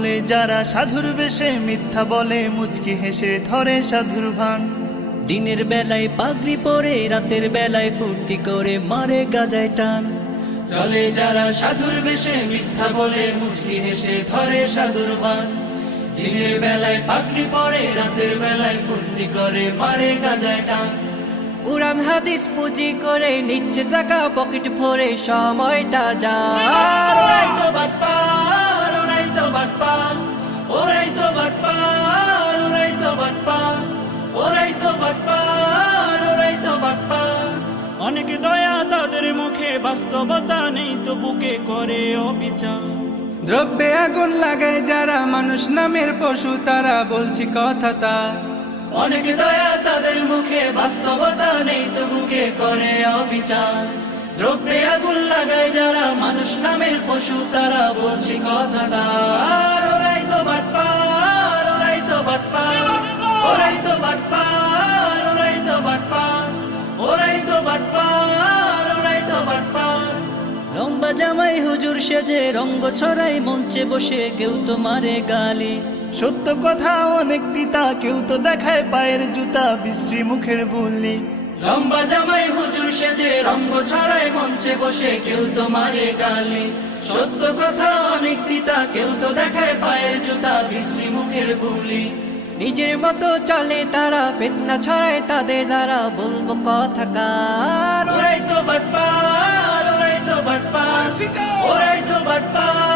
বলে যারা সাধুর বেশে মিথ্যা বলে মুচকি হেসে ধরে সাধুর ভান। দিনের বেলায় পাগড়ি পরে রাতের বেলায় ফুর্তি করে মারে গাজায় টান। চলে যারা সাধুর বেশে মিথ্যা বলে মুচকি হেসে ধরে সাধুর ভান। দিনের বেলায় পাগড়ি পরে রাতের বেলায় ফুর্তি করে মারে গাজায় টান। কুরআন হাদিস পুঁজি করে নিচ্ছে টাকা পকেট ভরে সময়টা যায়। ওরাই তো বাটপার, ওরাই তো বাটপার, ওরাই তো বাটপার, ওরাই তো বাটপার, ওরাই তো বাটপার, ওরাই তো বাটপার। অনেক দয়া তাদের মুখে, বাস্তবতা নেই তো বুকে করে অবিচার। দ্রব্যে আগুন লাগায় যারা মানুষ নামের পশু, তারা বলছি কথা তার। অনেক দয়া তাদের মুখে, বাস্তবতা নেই তো বুকে করে অবিচার। দ্রব্যে আগুন লাগায় যারা মানুষ নামের পশু, তারা বলছি কথা তার। ওরাই তো বাটপার, ওরাই তো বাটপার, ওরাই তো বাটপার, ওরাই তো বাটপার, ওরাই তো বাটপার, ওরাই তো বাটপার। লম্বা জামাই হুজুর সেজে রঙ্গ ছড়াই মঞ্চে বসে কেউ তো মারে গালি। সত্য কথা অনেক তিতা, কেউ তো দেখায় পায়ের জুতা বিশ্রী মুখের বুলি। লম্বা জামাই হুজুর সেজে রঙ্গ ছড়ায় মঞ্চে বসে কেউ তো মারে গালি। সত্য কথা অনেক তিতা, কেউ তো দেখায় পায়ের জুতা বিশ্রী মুখের বুলি। নিজের মতো চলে তারা, ফিতনা ছড়ায় তাদের দ্বারা, বলবো কথা কার। ওরাই তো বাটপার, ওরাই তো বাটপার, ওরাই তো বাটপার,